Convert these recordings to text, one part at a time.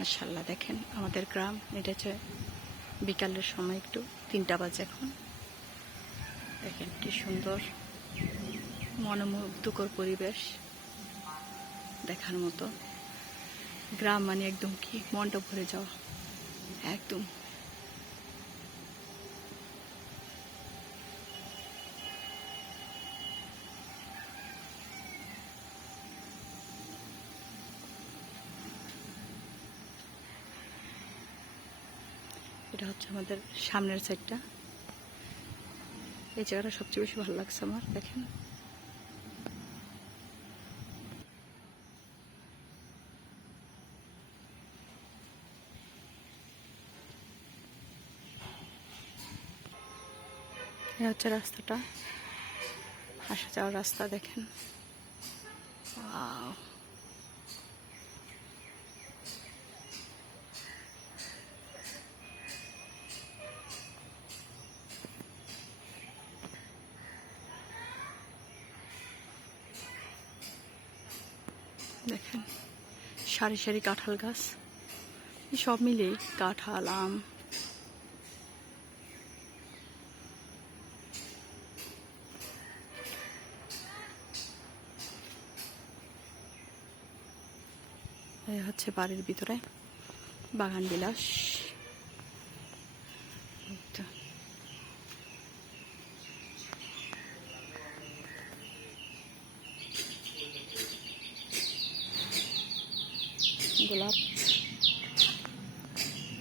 মার্শাল্লাহ দেখেন আমাদের গ্রাম, এটা হচ্ছে বিকালের সময় একটু, তিনটা বাজে এখন। দেখেন কি সুন্দর, মনোমুগ্ধকর পরিবেশ দেখার মতো। গ্রাম মানে একদম কি, মনটা ভরে যাওয়া, একদম। এটা হচ্ছে আমাদের সামনের সাইডটা এই জায়গাটা সবচেয়ে বেশি ভালো লাগছে আমার, দেখেন। এটা হচ্ছে রাস্তাটা। আসা যাওয়ার রাস্তা, দেখেন। দেখেন সারি সারি কাঁঠাল গাছ। সব মিলে কাঁঠাল আম। হচ্ছে বাড়ির ভিতরে বাগান বিলাস। গোলাপ।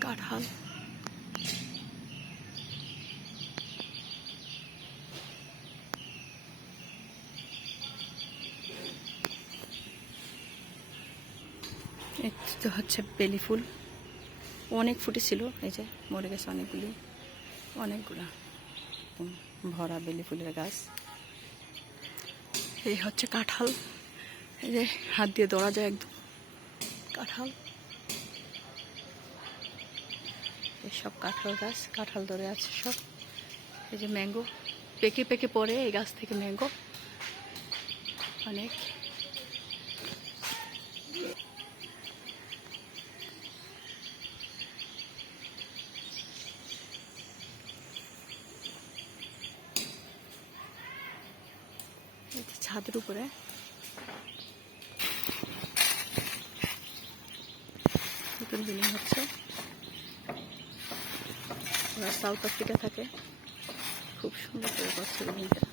কাঁঠাল। তো হচ্ছে বেলি ফুল। অনেক ফুটেছিল, এই যে মরে গেছে অনেকগুলি। অনেকগুলা। ভরা বেলি ফুলের গাছ। এই হচ্ছে কাঁঠাল। এই যে হাত দিয়ে দৌড়া যায় একদম। কাঁঠাল। সব কাঁঠাল গাছ, কাঁঠাল ধরে আছে সব। এই যে ম্যাঙ্গো, পেকে পেকে পড়ে এই গাছ থেকে ম্যাঙ্গো। অনেক। ছাদের উপরে নতুন বিল্ডিং হচ্ছে। ওরা সাউথ আফ্রিকা থাকে। খুব সুন্দর করে করছে বিল্ডিংটা